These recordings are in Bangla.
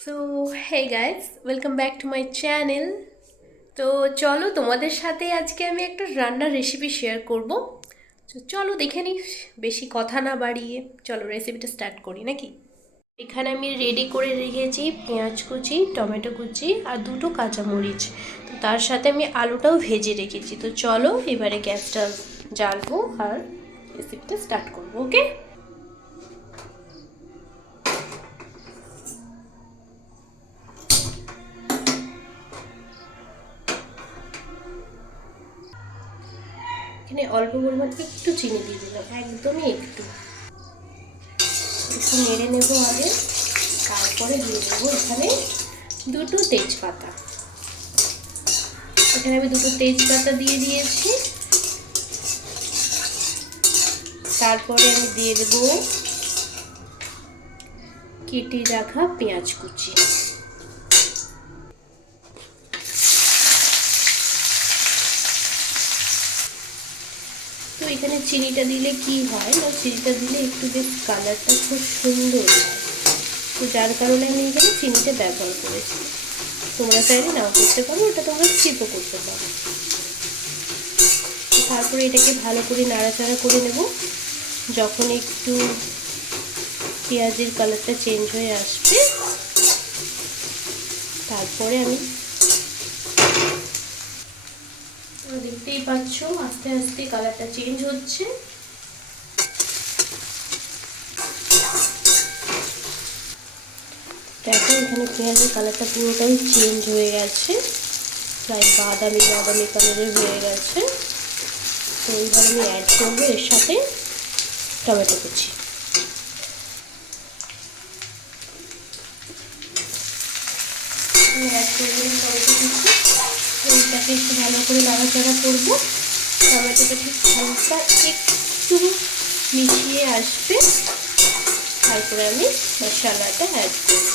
So hey guys welcome back to my channel তো চলো তোমাদের সাথে আজকে আমি একটা রান্নার রেসিপি শেয়ার করব। তো চলো দেখে নিই, বেশি কথা না বাড়িয়ে। চলো রেসিপিটা স্টার্ট করি, নাকি? এখানে আমি রেডি করে রেখেছি পেঁয়াজ কুচি, টমেটো কুচি আর দুটো কাঁচামরিচ। তো তার সাথে আমি আলুটাও ভেজে রেখেছি। তো চলো এবারে গ্যাসটা জ্বালবো আর রেসিপিটা স্টার্ট করব ওকে এখানে অল্প পরিমাণ একটু চিনি দিয়ে দিলাম, একদমই একটু। একটু নেড়ে নেব আগে, তারপরে দিয়ে দেবো এখানে দুটো তেজপাতা। এখানে আমি দুটো তেজপাতা দিয়ে দিয়েছি। তারপরে আমি দিয়ে দেবো কেটে রাখা পেঁয়াজ কুচি তো এখানে চিনিটা দিলে কি হয়? না, চিনিটা দিলে একটু বেশ কালারটা খুব সুন্দর তো যার কারণে আমি এখানে চিনিটা ব্যবহার করেছি। তোমরা চাইলে নাও করতে পারো ওটা তোমরা স্কিপও করতে পারো। তারপরে এটাকে ভালো করে নাড়াচাড়া করে নেব। যখন একটু পেঁয়াজের কালারটা চেঞ্জ হয়ে আসবে, তারপরে আমি দেখতেই পাচ্ছ, আস্তে আস্তে কালারটা চেঞ্জ হচ্ছে। দেখো, এখানে পেঁয়াজের কালারটা পুরোটাই চেঞ্জ হয়ে গেছে। প্রায় বাদামি বাদামি কালারের হয়ে গেছে। তো এইবার আমি অ্যাড করব, এর সাথে টমেটো কুচি। অ্যাড করব টমেটো কুচি। এইটাকে একটু ভালো করে নাড়াচাড়া করব। টমেটোটা ঠিক হালকা একটু মিশিয়ে আসবে। তারপরে আমি মশলাটা অ্যাড করব।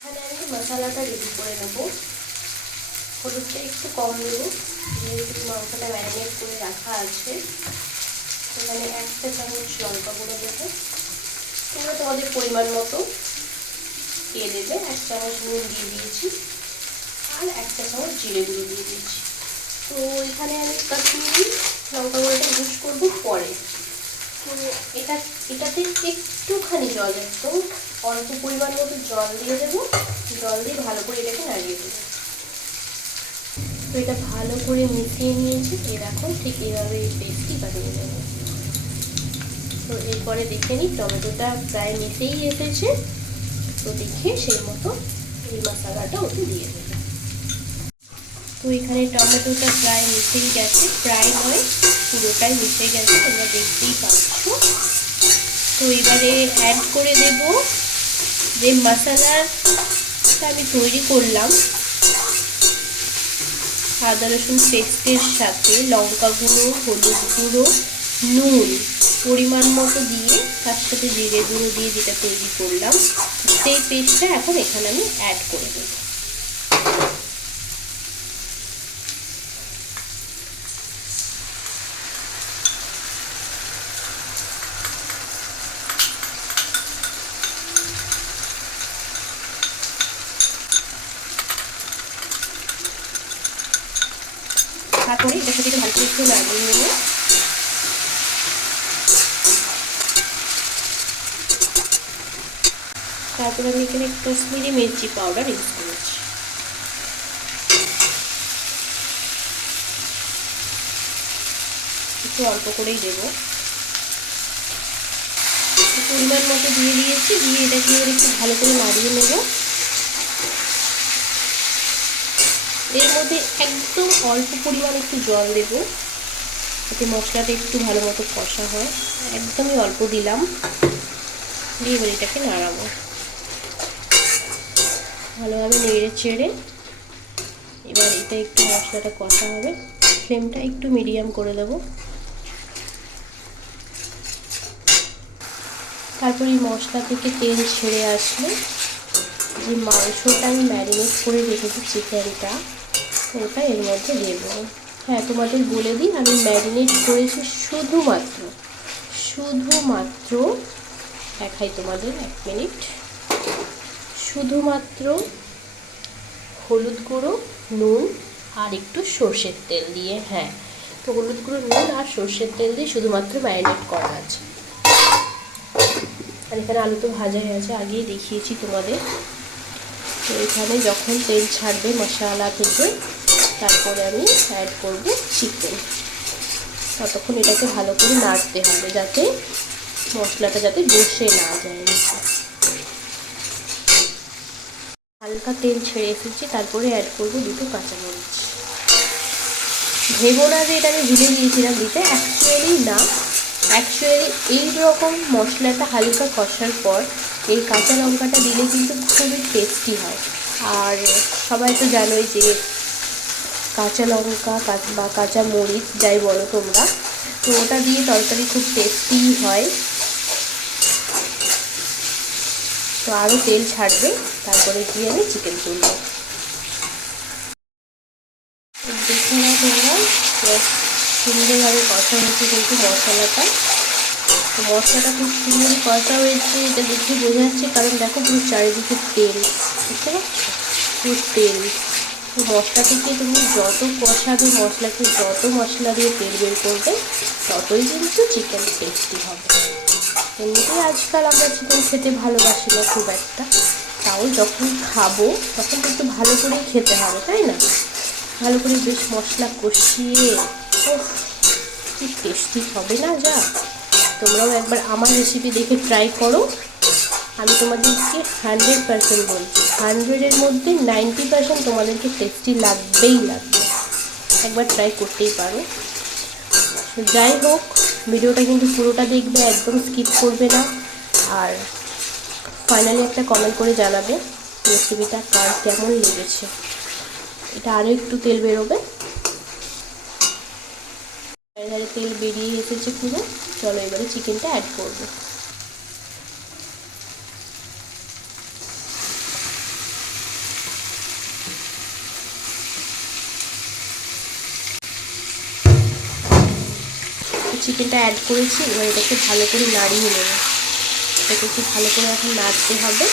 এখানে আমি মশলাটা রেডি করে নেব। হলুদটা একটু কম দেবো। যেহেতু মাংসটা ম্যারিনেট করে রাখা আছে। এখানে একটা চামচ লঙ্কা গুঁড়ো দেবো। তোমরা তোমাদের পরিমাণ মতো। দিয়ে দেবে এক চামচ নুন দিয়ে দিয়েছি, আর একটা চামচ জিরে গুঁড়ো দিয়ে দিয়েছি। তো এখানে আমি কাশ্মীরি লঙ্কা গুঁড়োটা ইউজ করব পরে। তো এটা, এটাতে একটুখানি জল একদম অল্প পরিমাণ মতো জল দিয়ে দেবো, জল দিয়ে ভালো করে এটাকে নাড়িয়ে দেবো। তো এটা ভালো করে মিশিয়ে নিয়েছি এরকম ঠিক এইভাবে এই পেস্টটি বানিয়ে নেব। তো এরপরে দেখে নিই, টমেটোটা প্রায় মিশেই এসেছে। তো দেখে সেই মতো এই মশলাটা ওতে দিয়ে দেবো। তো এখানে টমেটোটা প্রায় মিশেই গেছে, প্রায় নয়, পুরোটাই মিশে গেছে, তোমরা দেখতেই পাচ্ছ। তো এবারে অ্যাড করে দেব যে মশলাটা আমি তৈরি করলাম, আদা রসুন পেস্টের সাথে লঙ্কা গুঁড়ো হলুদ গুঁড়ো, নুন। পরিমাণ মতো দিয়ে, তার সাথে জিরে গুঁড়ো দিয়ে যেটা তৈরি করলাম, সেই পেস্টটা এখন এখানে আমি অ্যাড করে দেব। তারপরে এটার সাথে ভালো একটু লাগিয়ে নেব। তারপরে আমি এখানে কাশ্মীরি মির্চি পাউডার ইউজ করেছি। একটু অল্প করেই দেবো। পরিমাণ মতো দিয়ে দিয়েছি, দিয়ে এটাকে একটু ভালো করে নাড়িয়ে নেব। এর মধ্যে একদম অল্প পরিমাণ একটু জল দেব, যাতে মশলাটা একটু ভালো মতো কষা হয়। একদমই অল্প দিলাম, দিয়ে এবার এটাকে নাড়াবো। ভালোভাবে নেড়ে চেড়ে এবার এটা একটু মশলাটা কষা হবে। ফ্লেমটা একটু মিডিয়াম করে দেব। তারপর এই মশলা থেকে তেল ছেড়ে আসলে যে মাংসটা আমি ম্যারিনেট করে রেখেছি চিকেনটা, ওটা এর মধ্যে দেব। হ্যাঁ তোমাদের বলে দিই, আমি ম্যারিনেট করেছি শুধুমাত্র শুধুমাত্র দেখাই তোমাদের এক মিনিট। শুধুমাত্র হলুদ গুঁড়ো, নুন আর একটু সর্ষের তেল দিয়ে হ্যাঁ। তো হলুদ গুঁড়ো, নুন আর সর্ষের তেল দিয়ে শুধুমাত্র ম্যারিনেট করা আছে। আর এখানে আলু তো ভাজাই আছে আগেই দেখিয়েছি তোমাদের। তো এখানে যখন তেল ছাড়বে, মশলা থেকে, তারপরে আমি অ্যাড করব চিকেন ততক্ষণ এটাকে ভালো করে নাড়তে হবে, যাতে মশলাটা যাতে বসে না যায়। হালকা তেল ছেড়ে এসেছি, তারপরে অ্যাড করব দুটো কাঁচামরিচ। ভেবো না যে এটা আমি ভুলে গিয়েছিলাম দিতে অ্যাকচুয়ালি না। অ্যাকচুয়ালি এই রকম মশলাটা হালকা কষার পর এই কাঁচা লঙ্কাটা দিলে কিন্তু খুবই টেস্টি হয়। আর সবাই তো জানোই যে কাঁচা লঙ্কা বা কাঁচা মরিচ যাই বলো তোমরা, তো ওটা দিয়ে তরকারি খুব টেস্টি হয়। তো আরও তেল ছাড়বে, তারপরে গিয়ে আমি চিকেন তুলবো। দেখে না তোমরা সুন্দরভাবে কষা হয়েছে কিন্তু মশলাটা। তো মশলাটা খুব সুন্দর কষা হয়েছে, এটা দেখে বোঝা যাচ্ছে কারণ দেখো পুরো চারিদিকে তেল, বুঝতে পারছ? পুরো তেল। তো মশলা থেকে তুমি যত কষাবে, মশলাকে যত মশলা দিয়ে তেল বের করবে, ততই কিন্তু চিকেন টেস্টি হবে। এমনিতেই আজকাল আমরা চিকেন খেতে ভালোবাসি না খুব একটা। তাও যখন খাব, তখন একটু ভালো করেই খেতে হবে, তাই না? ভালো করে বেশ মশলা কষিয়ে ও কি টেস্টি হবে না যা। তোমরাও একবার আমার রেসিপি দেখে ট্রাই করো। আমি তোমাদেরকে হান্ড্রেড পার্সেন্ট বলছি হান্ড্রেডের মধ্যে নাইনটি পার্সেন্ট তোমাদেরকে টেস্টি লাগবেই লাগবে। একবার ট্রাই করতেই পারো। যাই হোক, ভিডিওটা কিন্তু পুরোটা দেখবে, একদম স্কিপ করবে না। আর ফাইনালি একটা কমেন্ট করে জানাবে রেসিপিটা কার কেমন লেগেছে। এটা আরও একটু তেল বেরোবে। তেল বেরিয়ে এসেছে পুরো। চলো এবারে চিকেনটা অ্যাড করব। চিকেনটা অ্যাড করেছি, এবার এটাকে ভালো করে নাড়িয়ে নেব। এটাকে একটু ভালো করে এখন নাড়তে হবে।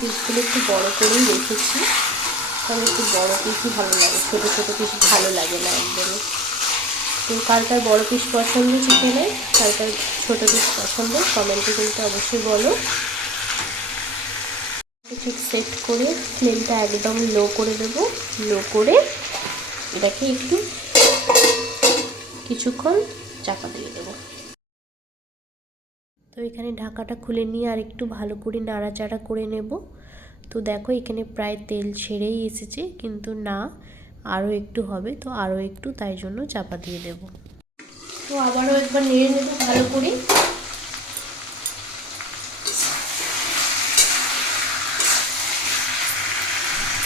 পিসগুলো একটু বড় করেই রেখেছি, কারণ একটু বড় পিসই ভালো লাগে, ছোটো ছোটো পিস ভালো লাগে না একদমই। তো কার কার বড় পিস পছন্দ চিকেনের কার কার ছোটো পিস পছন্দ কমেন্টে কিন্তু অবশ্যই বলো। ঠিক সেট করে ফ্লেমটা একদম লো করে দেবো লো করে এটাকে একটু কিছুক্ষণ চাপা দিয়ে দেবো। তো এখানে ঢাকাটা খুলে নিয়ে আর একটু ভালো করে নাড়াচাড়া করে নেব। তো দেখো এখানে প্রায় তেল ছেড়েই এসেছে, কিন্তু না, আরও একটু হবে, তো আরও একটু তাই জন্য চাপা দিয়ে দেব। তো আবারও একবার নেড়ে নেব ভালো করে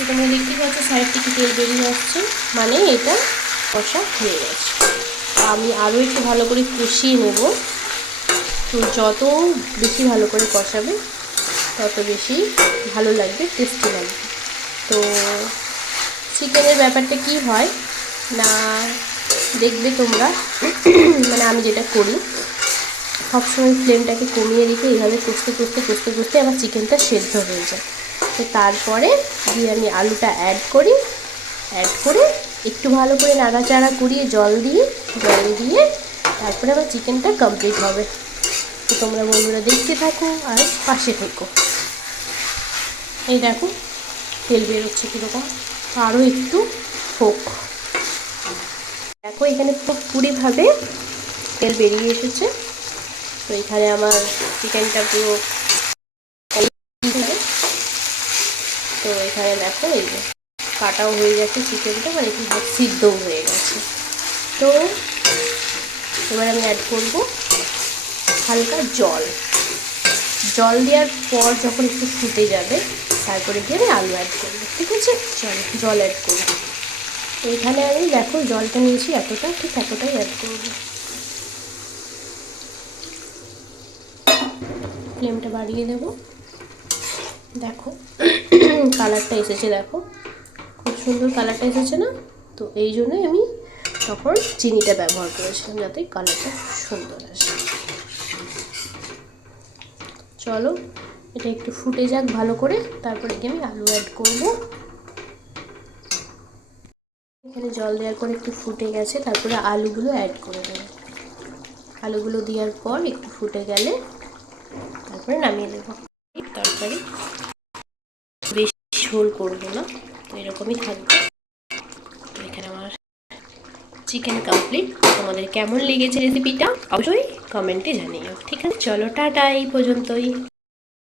তোমরা দেখতে পাচ্ছ, সাইড থেকে তেল বেরিয়ে আসছে। মানে এটা কষা হয়ে গেছে। আমি আরও একটু ভালো করে কষিয়ে নেব। তো যত বেশি ভালো করে কষাবে, তত বেশি ভালো লাগবে টেস্টি লাগবে। তো চিকেনের ব্যাপারটা কি হয়, না দেখবে তোমরা। মানে আমি যেটা করি, সবসময় ফ্লেমটাকে কমিয়ে রেখে এইভাবে কষতে কষতে কষতে কষতে আমার চিকেনটা সেদ্ধ হয়ে যায়। তো তারপরে দিয়ে আমি আলুটা অ্যাড করি। অ্যাড করে একটু ভালো করে নাড়াচাড়া করিয়ে জল দিয়ে জল দিয়ে তারপরে আমার চিকেনটা কমপ্লিট হবে। তো তোমরা বন্ধুরা দেখতে থাকো আর পাশে থেকো। এই দেখো, তেল বেরোচ্ছে কীরকম। আরও একটু হোক। দেখো এখানে পুরোপুরিভাবে তেল বেরিয়ে এসেছে। তো এখানে আমার চিকেনটা পুরো তো এখানে দেখো এই যে কাটাও হয়ে গেছে চিকেনটা মানে কি সিদ্ধও হয়ে গেছে। তো এবার আমি অ্যাড করব হালকা জল। জল দেওয়ার পর যখন একটু ফুটে যাবে তারপরে গিয়ে আমি আলু অ্যাড করব ঠিক আছে? চলো। জল অ্যাড করব। এখানে আমি দেখো জলটা নিয়েছি এতটা ঠিক এতটাই অ্যাড করব। ফ্লেমটা বাড়িয়ে দেব। দেখো, কালারটা এসেছে, দেখো। খুব সুন্দর কালারটা এসেছে না? তো এই জন্যই আমি তখন চিনিটা ব্যবহার করেছিলাম যাতে কালারটা সুন্দর আসে। চলো, এটা একটু ফুটে যাক ভালো করে, তারপরে কি আমি আলু অ্যাড করব। এখানে জল দেওয়ার পর একটু ফুটে গেছে, তারপরে আলুগুলো অ্যাড করে দেবো আলুগুলো দেওয়ার পর একটু ফুটে গেলে তারপরে নামিয়ে দেবো তরকারি ঝোল করব না, তো এরকমই থাকবে। তো এখানে আমার চিকেন কমপ্লিট তোমাদের কেমন লেগেছে রেসিপিটা অবশ্যই কমেন্টে জানিও, ঠিক আছে? চলো, টাটা, এই পর্যন্তই।